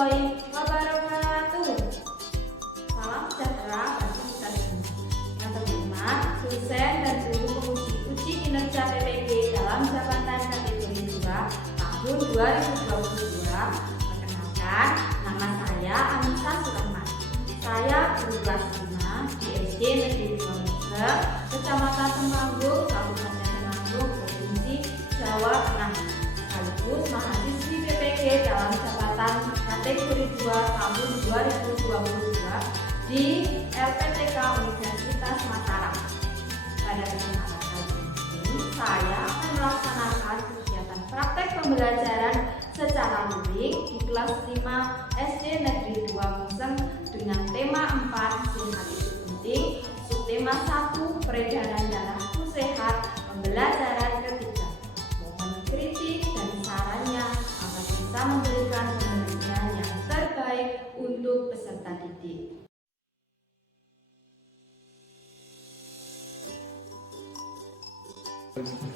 warahmatullahi wabarakatuh. Salam sejahtera bagi kita semua. Yang terhormat, dosen dan guru penguji kinerja PPG dalam jabatan kategori 2 tahun 2022. Perkenalkan, nama saya Anissa Surahman. Saya guru kelas 5 di SD Negeri 2 Mugel, Kecamatan Temanggung, Kabupaten Temanggung, Provinsi Jawa Tengah. Sekaligus mahasiswi PPG dalam jabatan kategori 2 tahun 2022 di LPTK Universitas Mataram. Pada kesempatan kali ini, saya akan melaksanakan kegiatan praktek pembelajaran secara luring di kelas 5 SD Negeri 2 Museng dengan tema 4 sehat itu penting, subtema 1 peredaran darahku sehat, pembelajaran ketiga. Mohon kritik dan sarannya agar bisa memberikan pembelajaran yang terbaik untuk peserta didik.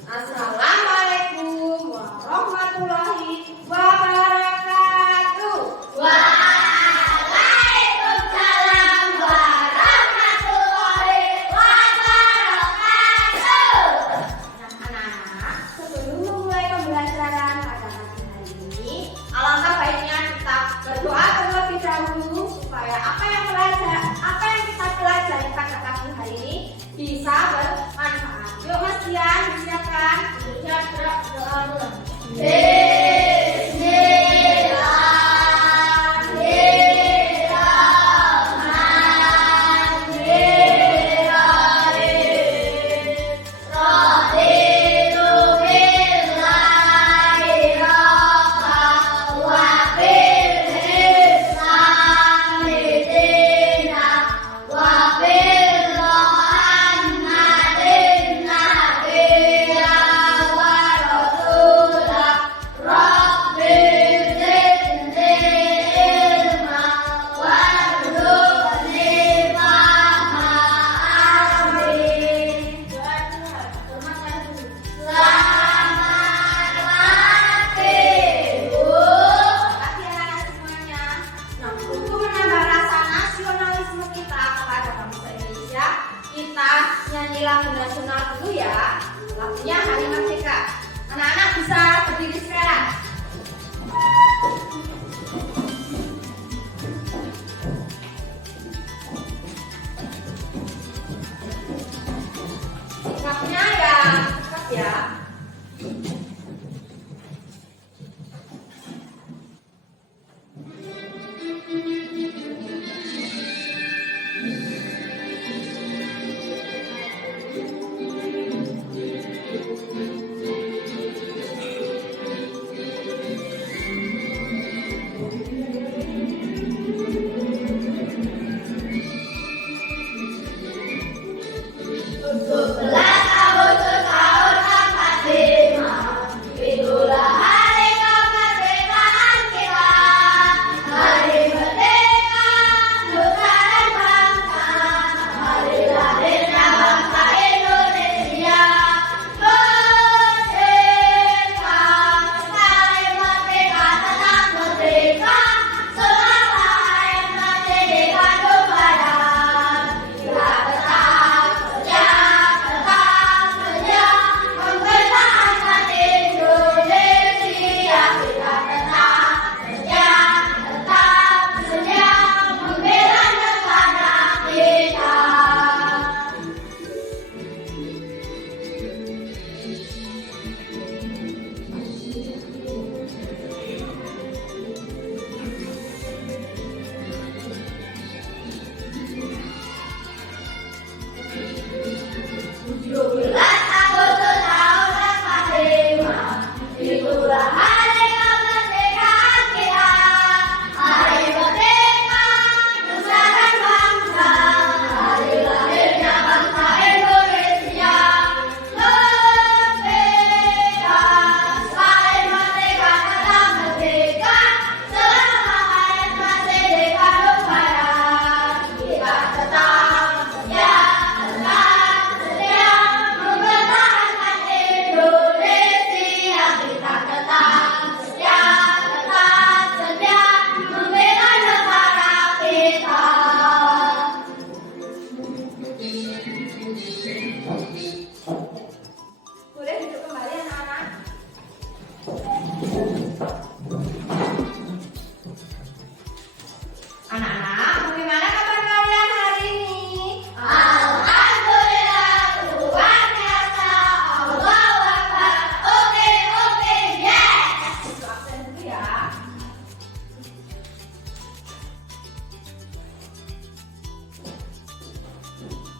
Assalamualaikum warahmatullahi wabarakatuh. Waalaikumsalam warahmatullahi wabarakatuh. Anak-anak, sebelum memulai pembelajaran pada pagi hari ini, alangkah baiknya kita berdoa terlebih dahulu supaya apa yang kita pelajari pada pagi hari ini bisa bermanfaat. Yuk Mas Dian, disiapkan.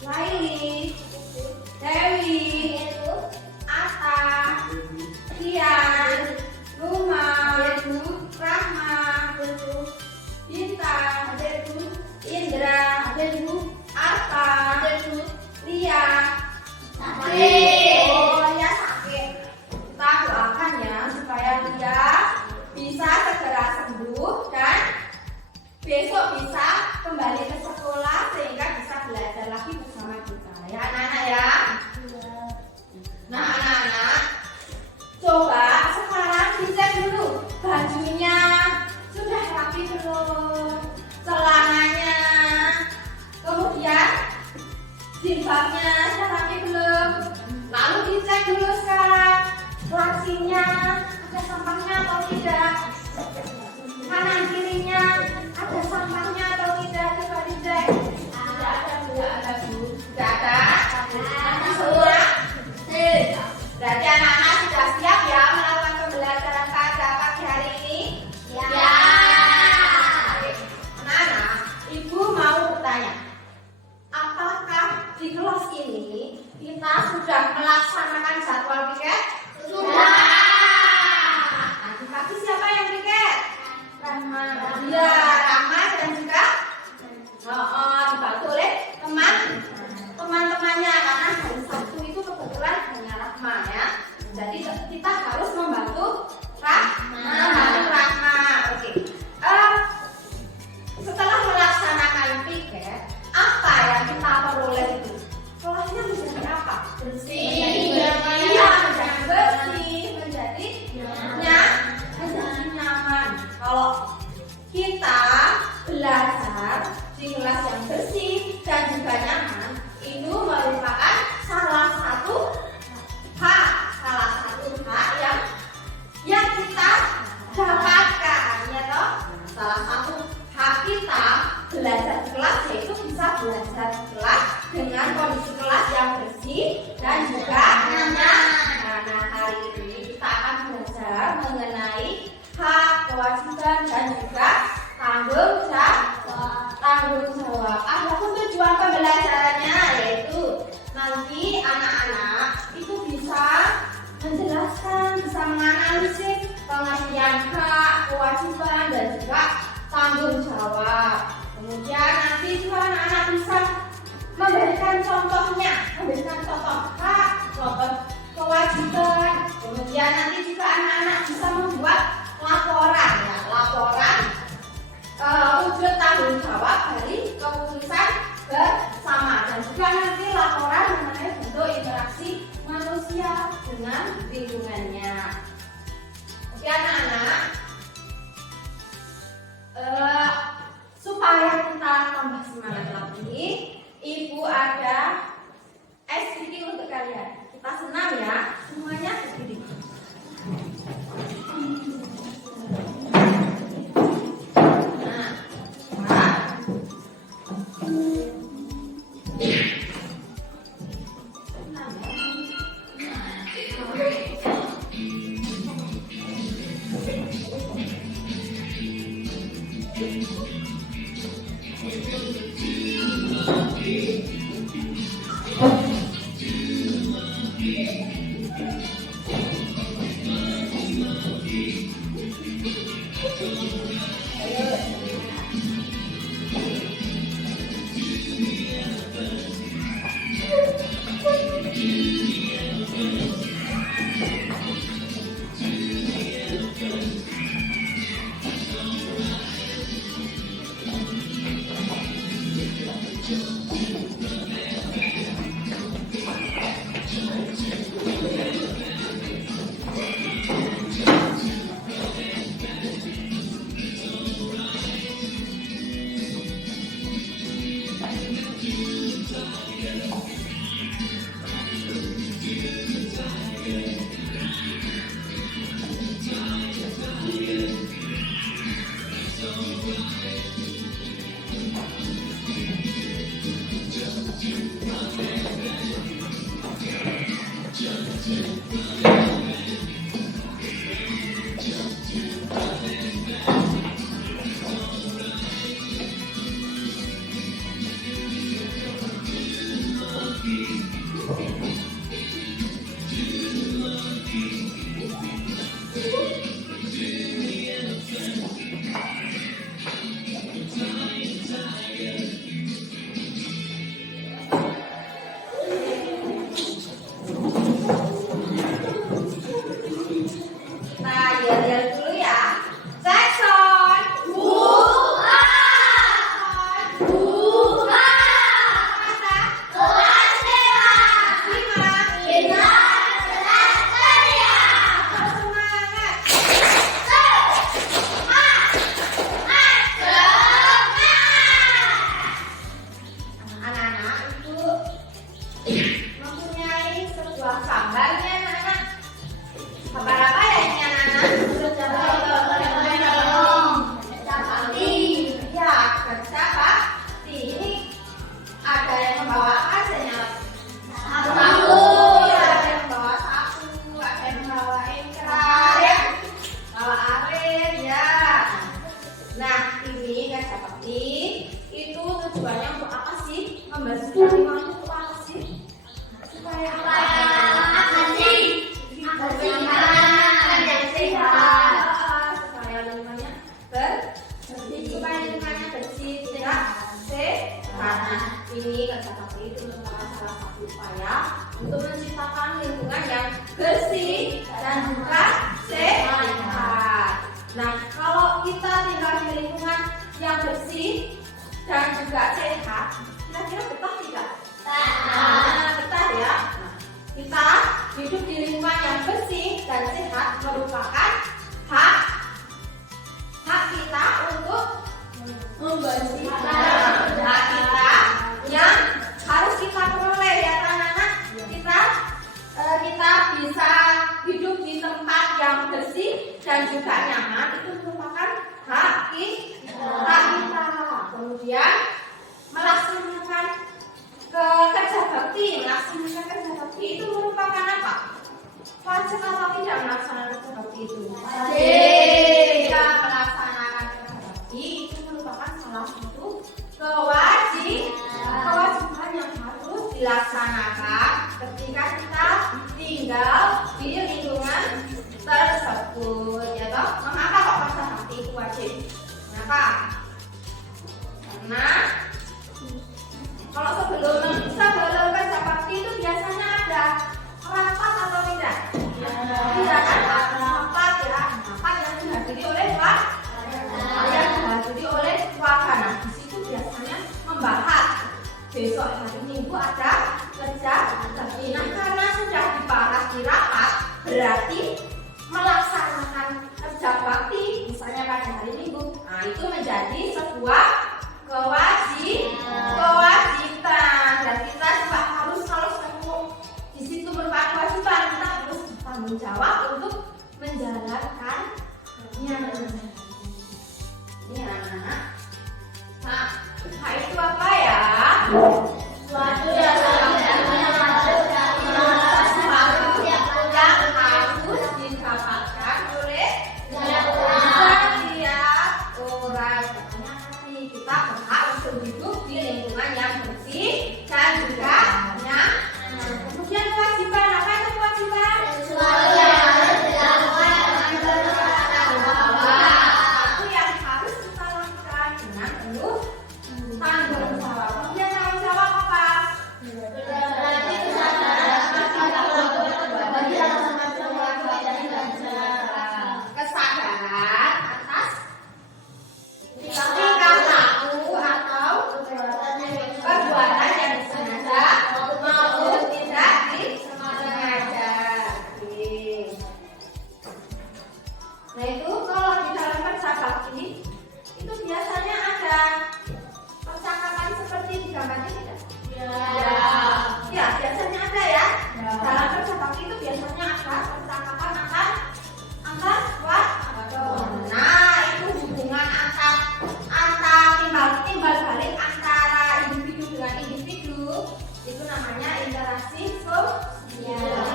Laili, Dewi, Ata, Kian, Luma, Rahma, Bintang, Indra, Arta, Lia. Oh, Lia sakit. Kita doakan ya supaya dia bisa segera sembuh dan besok bisa kembali ke sekolah sehingga bisa belajar lagi bersama kita ya anak-anak ya. Nah anak-anak, coba sekarang dicek dulu bajunya sudah rapi belum, celananya, kemudian jilbabnya sudah rapi belum. Lalu dicek dulu sekarang lacinya ada sampahnya atau tidak, kanan kirinya ada sampahnya atau tidak, coba dicek. Tidak ada Bu. Tidak ada. Semua. Berarti anak-anak sudah siap ya melakukan pembelajaran pada pagi hari ini? Ya. Anak-anak, Ibu mau bertanya, apakah di kelas ini kita sudah melaksanakan jadwal piket? Sudah. Nanti pagi siapa yang piket? Rahma. Ya, Rahma dan juga dibantu oleh teman-temannya karena hari Sabtu itu kebetulan hanya Rahma ya. Jadi kita harus membantu Rahma. Oke. Setelah melaksanakan piket, apa yang kita peroleh itu? Kelasnya menjadi apa? Bersih. Iya, menjadi bersih, menjadi nyaman. Kalau kita belajar di kelas yang bersih dan juga nyaman, itu merupakan salah satu hak yang kita dapatkan, ya toh. Salah satu hak kita belajar di kelas yaitu bisa belajar di kelas dengan kondisi kelas yang bersih dan juga nyaman. Nah, hari ini kita akan belajar mengenai hak, kewajiban dan juga tanggung jawab. Adapun tujuan pembelajarannya yaitu nanti anak-anak itu bisa menjelaskan, bisa menganalisis pengertian hak, kewajiban dan juga tanggung jawab. Kemudian nanti juga anak-anak bisa memberikan contoh hak, contoh kewajiban. Kemudian nanti juga anak-anak bisa membuat laporan wujud tanggung jawab dari keputusan bersama dan juga nanti laporan mengenai bentuk interaksi manusia dengan lingkungannya. Oke anak-anak, supaya kita tambah semangat lagi, Ibu ada SPT untuk kalian. Kita senam ya, semuanya berdiri. tujuannya untuk apa sih? Membersihkan lingkungan itu untuk apa sih? Supaya apa? Supaya lingkungannya bersih, supaya lingkungannya bersih, tidak sehat. Ini kerja bakti itu merupakan salah satu upaya untuk menciptakan lingkungan yang bersih dan juga sehat. Nah, kalau kita tinggal di lingkungan yang bersih dan juga sehat, kira-kira betah tidak? Betah ya. Nah, kita hidup di lingkungan yang bersih dan sehat merupakan hak kita untuk membersihkan hak kita yang harus kita peroleh ya anak-anak. Kita bisa hidup di tempat yang bersih dan juga nyaman, itu merupakan hak kita. Kemudian melaksanakan kerja bakti itu merupakan apa? Wajib atau tidak melaksanakan kerja bakti itu? Jika melaksanakan kerja bakti itu merupakan salah satu kewajiban yang harus dilaksanakan ketika kita tinggal di lingkungan tersebut, ya toh? Mengapa kok kerja bakti itu wajib? Kenapa? Karena kalau sebelum kerja bakti itu biasanya ada rapat atau tidak? Tidak kan? Ada rapat ya, rapat yang dihadiri oleh warga. Nah, di situ biasanya membahas besok hari Minggu ada kerja bakti. Nah, karena sudah dibahas di rapat, berarti melaksanakan kerja bakti misalnya pada hari Minggu, nah itu menjadi sebuah kewajiban. Dan kita juga harus di situ merupakan kewajiban, kita harus bertanggung jawab untuk menjalankannya. Ini anak-anak. Nah, itu apa ya? Suatu yang harus didapatkan oleh setiap orang. Nanti kita berhak untuk hidup di lingkungan yang bersih dan juga nyaman. Kemudian kewajiban, apa itu kewajiban? Sesuatu yang harus dilakukan yang harus kita lakukan dengan penuh tanggung jawab. Kemudian tanggung jawab apa? Kesadaran atas tingkah laku atau perbuatan yang disengaja maupun tidak disengaja. Nah, itu kalau di dalam kerja bakti itu biasanya ada percakapan seperti di gambar ini tidak? Ya, biasanya ada ya. Dalam kerja bakti itu biasanya ada percakapan antar warga. Nah, itu hubungan antar timbal balik antara individu dengan individu, itu namanya interaksi sosial.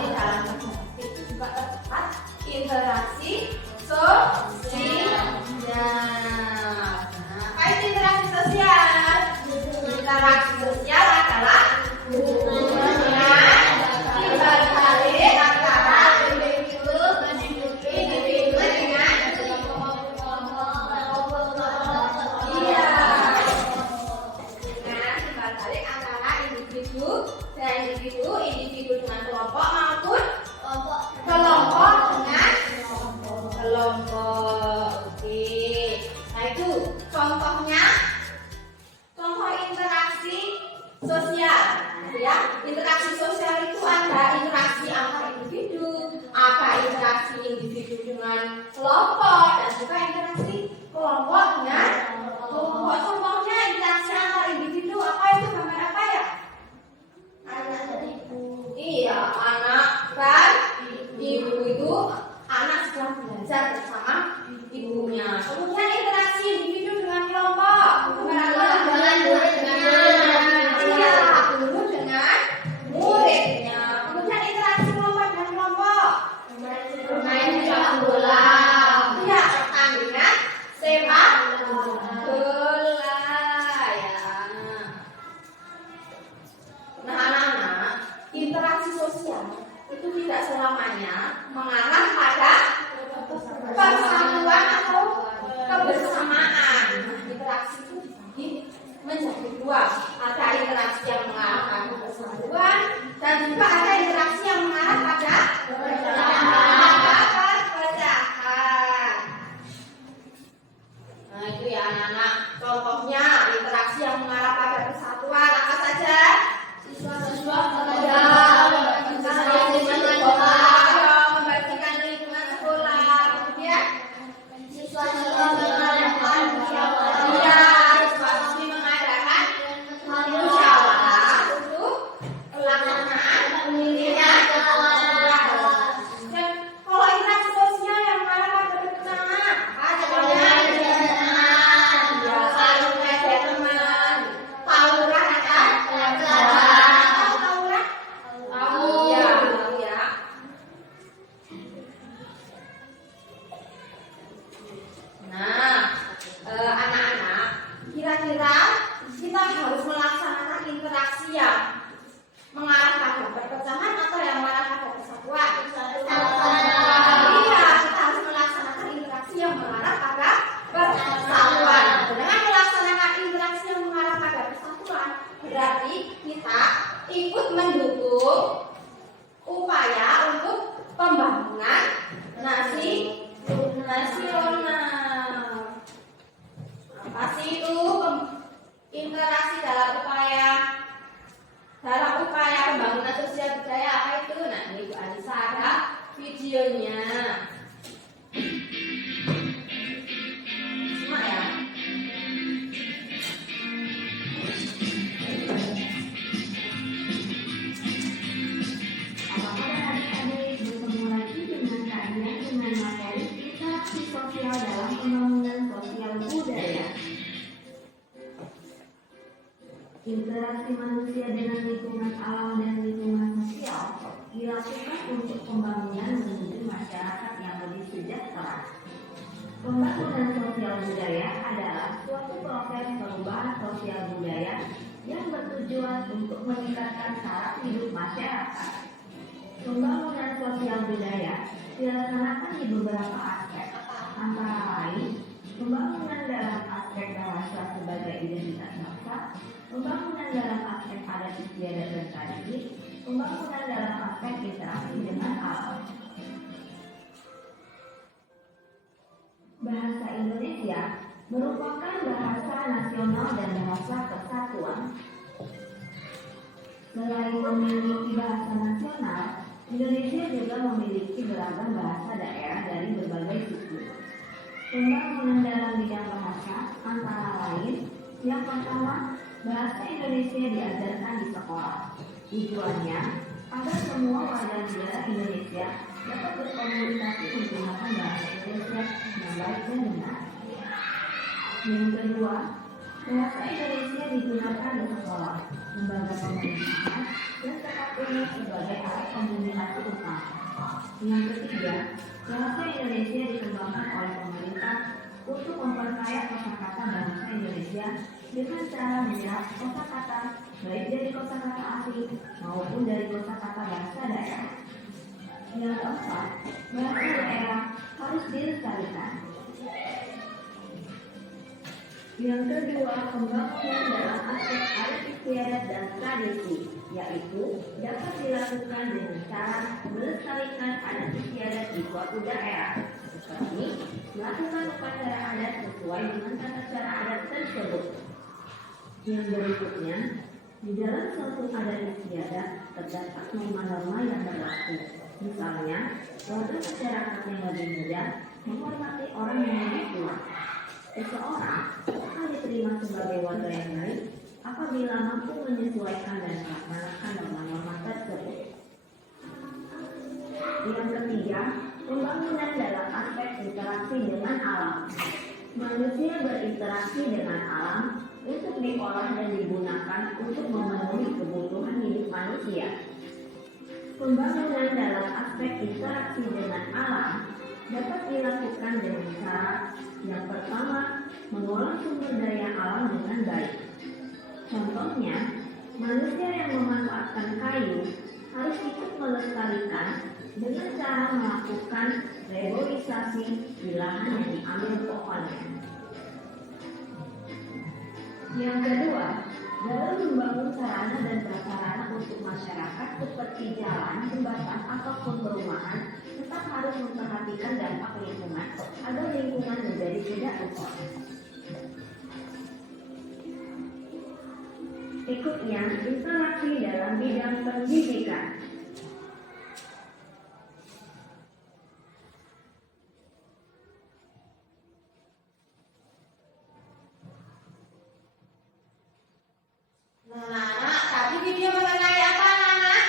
Di dalam kerja bakti itu juga terdapat interaksi sosial. Apa itu interaksi sosial? Interaksi sosial adalah hubungan timbal balik antara individu dengan timbal balik antara individu dan individu dengan kelompok maupun kelompok dengan kelompok. Oke. Nah, itu contohnya, contoh interaksi sosial. Ya, interaksi sosial itu ada interaksi antar individu, ada interaksi individu dengan kelompok, dan juga interaksi kelompok dengan kelompok. Contohnya interaksi antar individu, apa itu gambar apa ya? Ada tadi. tidak selamanya mengarah pada persatuan atau kebersamaan. Interaksi itu dibagi menjadi dua. Ada interaksi yang mengarah pada persatuan dan juga ada interaksi yang mengarah pada perpecahan. Nah itu ya anak-anak. Contohnya interaksi yang mengarah pada persatuan apa saja? Siswa-siswa membagikan lingkungan sekolah, kemudian siswa-siswa mengadakan musyawarah untuk pelaksanaan pemilihan. Dan kalau interaksi sosial yang mengarah pada pertemanan, apa contohnya? Saling mengajak teman, tawuran kan? Tahu ya. Nah, anak-anak, kira-kira kita harus melaksanakan interaksi yang mengarah pada perpecahan atau yang mengarah pada persatuan? Iya, kita harus melaksanakan interaksi yang mengarah pada persatuan. Dengan melaksanakan interaksi yang mengarah pada persatuan, berarti kita ikut mendukung upaya untuk pembangunan nasional. Apa sih itu interaksi dalam upaya pembangunan sosial budaya apa itu? Nah ini Bu Anissa ada videonya. Simak ya. Apakah adik-adik bertemu lagi dengan kajian dengan materi interaksi sosial dalam pembangunan sosial budaya? Interaksi manusia dengan lingkungan alam dan lingkungan sosial dilakukan untuk pembangunan menuju masyarakat yang lebih sejahtera. Pembangunan sosial budaya adalah suatu proses perubahan sosial budaya yang bertujuan untuk meningkatkan taraf hidup masyarakat. Pembangunan sosial budaya dilaksanakan di beberapa aspek, antara lain pembangunan dalam aspek bahasa sebagai identitas bangsa, pembangunan dalam aspek adat istiadat dan tradisi, pembangunan dalam aspek interaksi dengan alam. Bahasa Indonesia merupakan bahasa nasional dan bahasa persatuan. Selain memiliki bahasa nasional, Indonesia juga memiliki beragam bahasa daerah dari berbagai suku. Pembangunan dalam bidang bahasa antara lain, yang pertama, bahasa Indonesia diajarkan di sekolah. Tujuannya agar semua warga negara Indonesia dapat berkomunikasi menggunakan bahasa Indonesia yang baik dan benar. Yang kedua, bahasa Indonesia digunakan di sekolah, lembaga pemerintahan, dan tempat umum sebagai alat komunikasi utama. Yang ketiga, bahasa Indonesia dikembangkan oleh pemerintah untuk memperkaya kosakata bahasa Indonesia dengan cara menyerap kosakata baik dari kosakata asing maupun dari kosakata bahasa daerah. Yang keempat, bahasa daerah harus dilestarikan. Yang kedua, pembangunan dalam aspek adat istiadat dan tradisi, yaitu dapat dilakukan dengan cara melestarikan adat istiadat di suatu daerah, seperti melakukan upacara adat sesuai dengan tata cara adat tersebut. Yang berikutnya, di dalam suatu adat istiadat terdapat norma-norma yang berlaku. Misalnya, warga masyarakat yang lebih muda menghormati orang yang lebih tua. Seseorang akan diterima sebagai warga yang baik apabila mampu menyesuaikan dan melaksanakan norma-norma tersebut. Yang ketiga, pembangunan dalam aspek interaksi dengan alam. Manusia berinteraksi dengan alam untuk diolah dan digunakan untuk memenuhi kebutuhan hidup manusia. Pembangunan dalam aspek interaksi dengan alam dapat dilakukan dengan cara yang pertama, mengolah sumber daya alam dengan baik. Contohnya, manusia yang memanfaatkan kayu harus ikut melestarikan dengan cara melakukan reboisasi di lahan yang diambil pohonnya. Yang kedua, dalam membangun sarana dan prasarana untuk masyarakat seperti jalan, jembatan, ataupun perumahan, tetap harus memperhatikan dampak lingkungan agar lingkungan menjadi tidak rusak. Berikutnya, interaksi dalam bidang pendidikan. Nah, tadi video mengenai apa, anak-anak?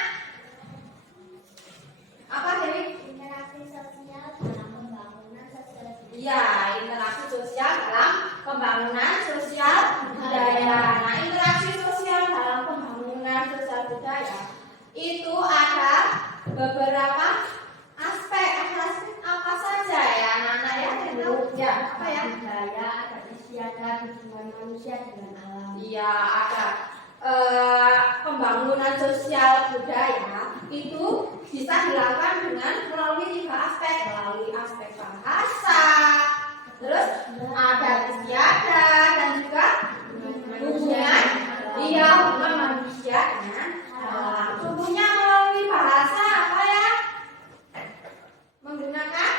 Apa, Dewi? Interaksi sosial dalam pembangunan sosial. Iya, interaksi sosial dalam pembangunan sosial budaya. Nah, interaksi sosial dalam pembangunan sosial budaya itu ada beberapa aspek. Aspek apa saja ya, anak-anak ya? Ya, apa ya? Budaya, tradisi, adat, hubungan manusia dengan alam. Iya, ada pembangunan sosial budaya itu bisa dilakukan dengan melalui 3 aspek, melalui aspek bahasa, terus adat istiadat, dan juga hubungan manusia dengan alam. Contohnya melalui bahasa apa ya? Menggunakan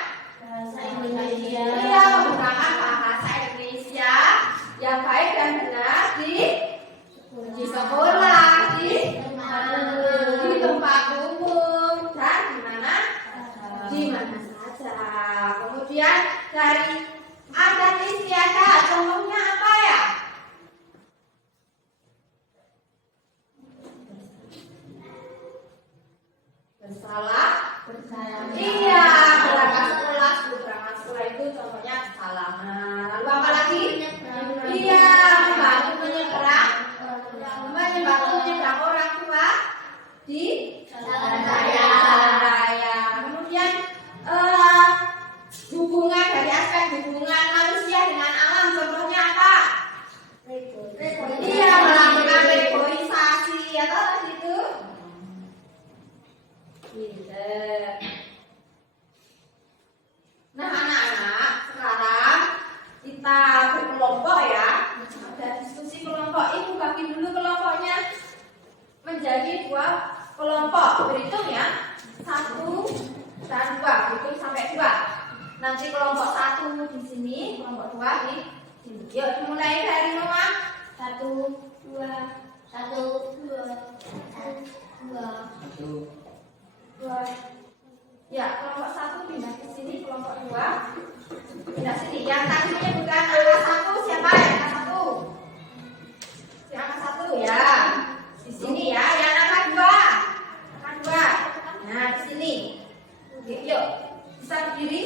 Bahasa Indonesia. Iya, menggunakan bahasa Indonesia yang baik dan benar di sekolah, di tempat umum, dan di mana saja. Kemudian dari adat istiadat, contohnya apa ya? Bersalah. Iya, berangkat sekolah itu contohnya salaman. Lalu apa lagi? Iya, membantu menyeberang orang tua di jalan raya. Kemudian hubungan dari aspek hubungan manusia dengan alam, contohnya apa? Iya, melakukan reboisasi atau gitu. Pinter. Nah, anak-anak, sekarang kita berkelompok ya. Ada diskusi kelompok. Ibu bagi dulu kelompoknya menjadi 2 kelompok. Berhitung ya. 1 dan 2. Hitung sampai 2. Nanti kelompok 1 di sini, kelompok 2 di sini. Yuk, dimulai dari Mama. 1, 2, 1, 2. Ya, kelompok 1 pindah ke sini, kelompok 2 pindah sini. Yang tadi menyebutkan angka 1 siapa? Angka 1. Si angka 1 ya. Di sini ya. Yang angka 2. Angka 2. Nah, di sini. Oke, yuk. Bisa berdiri.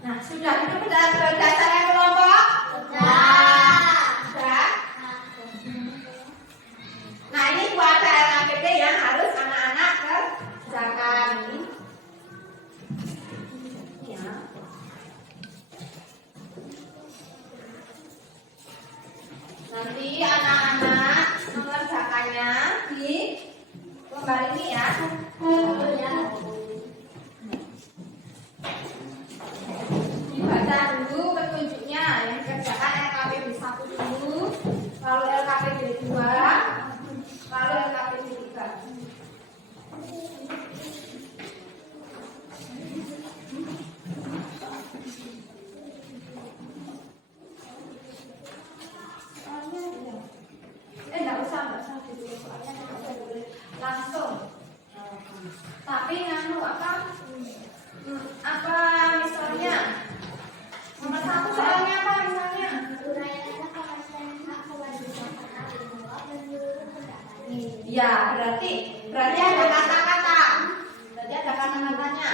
Nah, sudah itu berdasarkan kelompok? Sudah. Nah, ini buat LKPD yang harus anak-anak kerjakan. Ya. Nanti anak-anak mengerjakannya di lembar ini ya. Dibaca dulu petunjuknya. Yang dikerjakan LKPD 1 dulu, lalu LKPD 2, lalu LKPD 3. Enggak usah dulu, soalnya kita boleh langsung. Tapi nganu apa misalnya nomor 1 soalnya apa misalnya? Ya, berarti ada kata-kata. Berarti ada kata-katanya.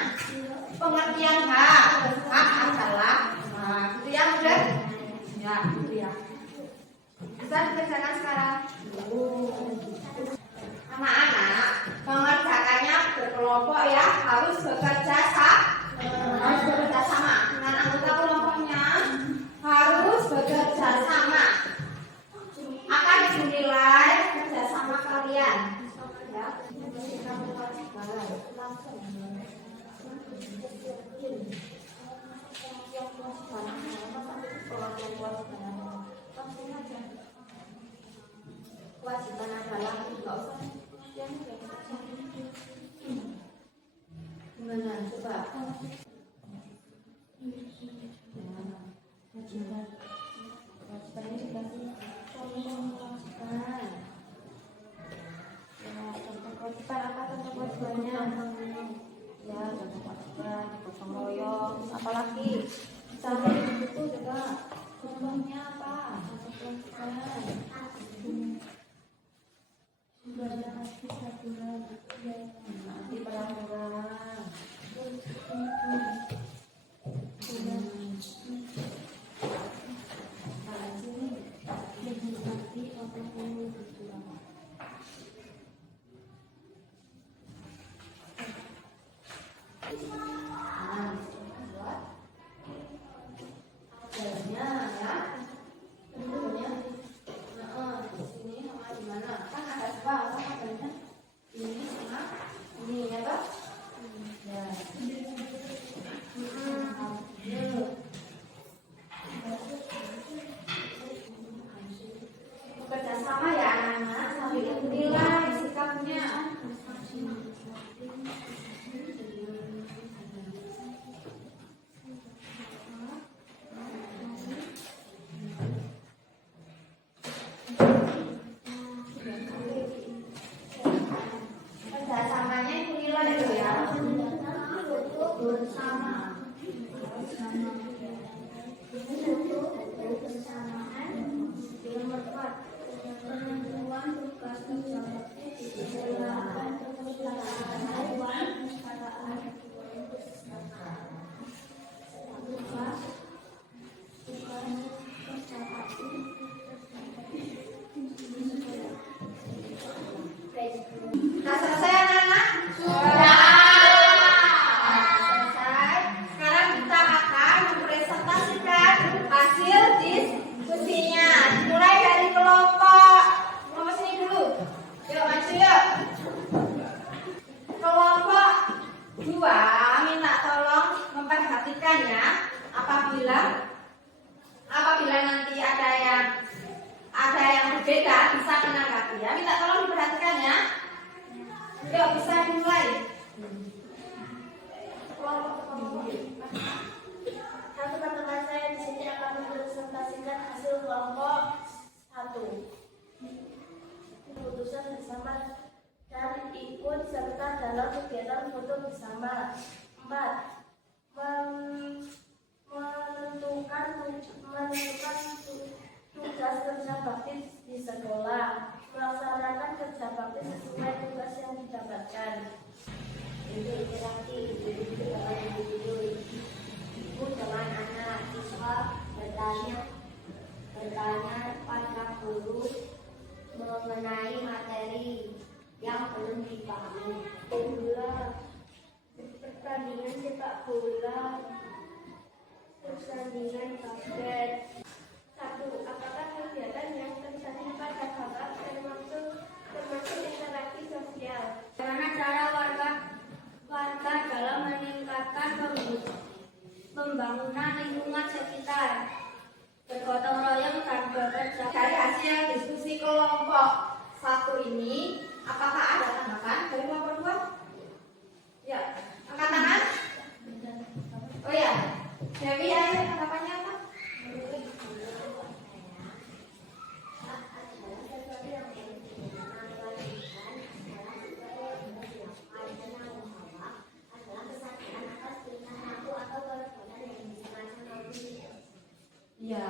Pengertian hak adalah kelompok ya harus bekerja sama dengan anggota kelompoknya, harus bekerja sama. Akan dinilai kerjasama kalian. Ya. Kewajiban adalah nggak usah gimana coba kewajibannya dikasih kewajiban ya contoh kewajiban apa contoh kewajibannya ya contoh kewajiban gotong royong apalagi misalnya itu juga contohnya apa contoh kewajiban nanti peraturan kerjasama ya anak-anak, sambil menilai sikapnya. Kerjasamanya itu nilai dulu ya. Bersama. Nah, selesai anak-anak? Sudah. Selesai. Sekarang kita akan mempresentasikan hasil diskusinya. Mulai dari kelompok sini dulu. Yuk maju yuk. Kelompok 2 minta tolong memperhatikan ya. Apabila nanti ada yang berbeda bisa menanggapi ya. Minta tolong diperhatikan ya. Yuk bisa dimulai. Teman-teman saya di sini akan mempresentasikan hasil kelompok 1. Keputusan bersama dan ikut serta dalam kegiatan foto bersama. 4. Menentukan tugas kerja bakti di sekolah, melaksanakan kerja bakti sesuai tugas yang didapatkan. Interaksi ibu dengan anak siswa bertanya pada guru mengenai materi yang belum dipahami. Pertandingan sepak bola, pertandingan basket. 1. Apakah kegiatan yang terjadi pada bapak termasuk interaksi sosial? Bagaimana cara warga dalam meningkatkan pembangunan lingkungan sekitar? Bergotong royong dan bekerja. Dari hasil diskusi kelompok 1 ini, apakah ada tanggapan dari kelompok 2? Ya, angkat tangan. Oh ya, Dewi, ayo tanggapannya apa? Ya,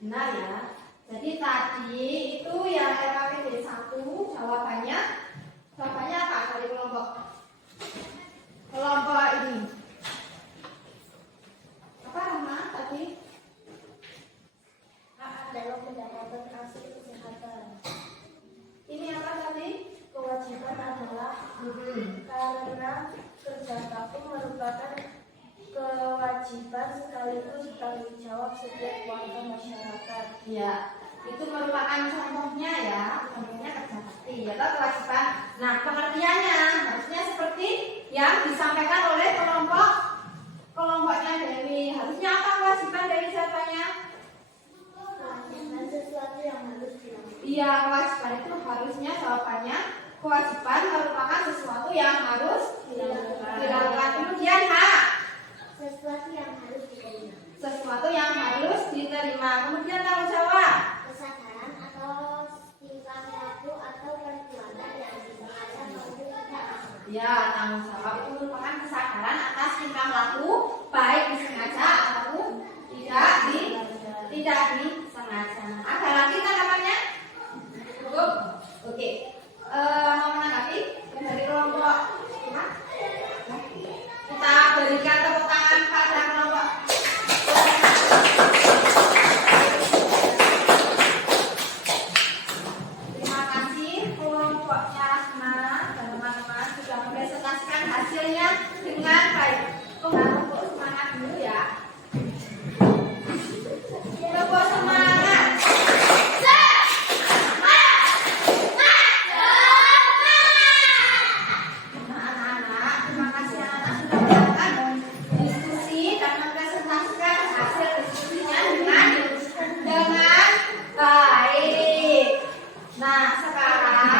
benar ya. Jadi tadi itu yang RKPD 1 jawabannya apa dari kelompok ini? Apa dan sekaligus tanggung jawab setiap warga masyarakat. Ya, itu merupakan contohnya ya, contohnya kerja bakti ya, kewajiban. Nah, pengertiannya harusnya seperti yang disampaikan oleh kelompoknya Dewi. Harusnya apa kewajiban dari siapanya? Kewajiban sesuatu yang harus dilakukan. Iya, kewajiban itu harusnya jawabannya kewajiban merupakan sesuatu yang harus dilakukan. Kemudian H, Sesuatu yang harus diterima. sesuatu yang harus diterima. Kemudian tanggung jawab. Kesadaran atau tingkah laku atau perbuatan yang disengaja maupun tidak. Ya, tanggung jawab itu merupakan kesadaran atas tingkah laku baik disengaja ataupun tidak disengaja. Ada lagi tanggapannya? Cukup? Oke. Mau menanggapi yang dari kelompok? Kita berikan tepuk tangan pada kelompok. Terima kasih kelompoknya Rahma dan teman-teman sudah mempresentasikan hasilnya dengan baik. Tepuk semangat dulu ya. Tepuk semangat. Nah, anak-anak, terima kasih anak-anak sudah melakukan diskusi dan mempresentasikan hasil diskusinya dengan baik. Nah, sekarang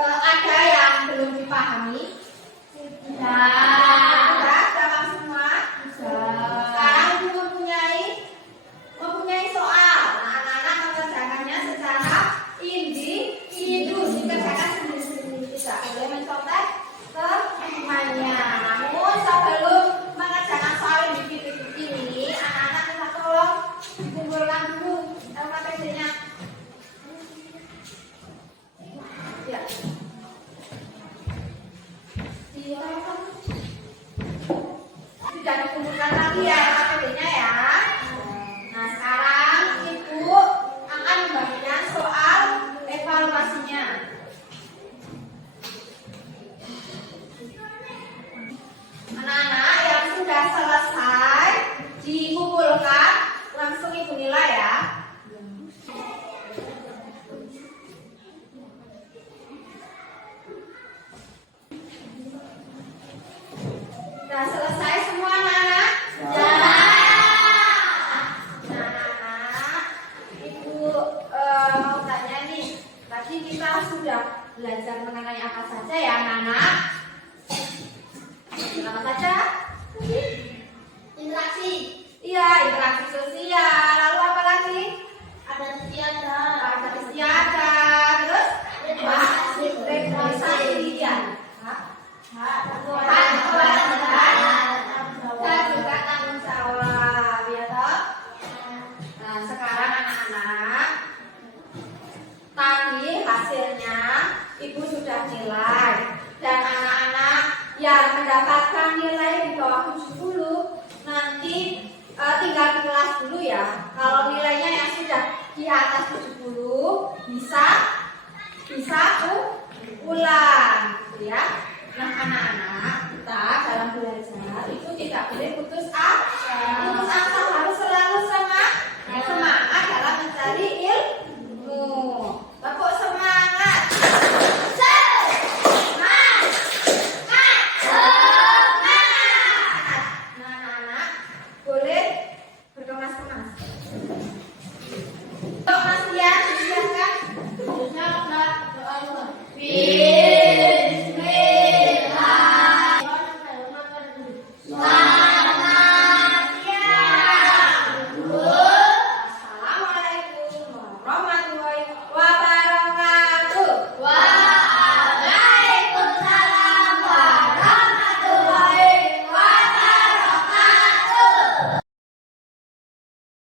ada yang belum dipahami? Sudah dalam semua? Sekarang ibu mempunyai soal. Nah, anak-anak mengerjakannya secara individu, dikerjakan sendiri-sendiri. Tidak boleh mencontek temannya. Namun sebelum mengerjakan soal individu ini, anak-anak minta tolong dikumpulkan dulu LKPD-nya. Ya. Sudah dikumpulkan lagi ya LKPD-nya ya. Nah, sekarang ibu akan membagikan soal evaluasinya. Anak-anak yang sudah selesai dikumpulkan, langsung ibu nilai ya. Sudah selesai semua anak-anak? Ya. Nah, anak-anak, ibu mau tanya nih. Tadi kita sudah belajar mengenai apa saja ya anak-anak? Apa saja? Interaksi. Iya, interaksi sosial. Lalu apa lagi? Ada istiadat. Ada istiadat. Terus? Representasi ya. Dan juga tanggung jawab ya toh. Nah, sekarang anak-anak, tadi hasilnya ibu sudah nilai dan anak-anak yang mendapatkan nilai di bawah 70 nanti tinggal di kelas dulu ya. Kalau nilainya yang sudah di atas 70 bisa ulang gitu ya. Nah, anak-anak, kita dalam belajar itu tidak boleh putus asa. Putus asa harus selalu semangat dalam mencari ilmu. Tepuk semangat. Nah, anak-anak, boleh berkemas-kemas. Untuk Mas Dian, disiapkan. Doa.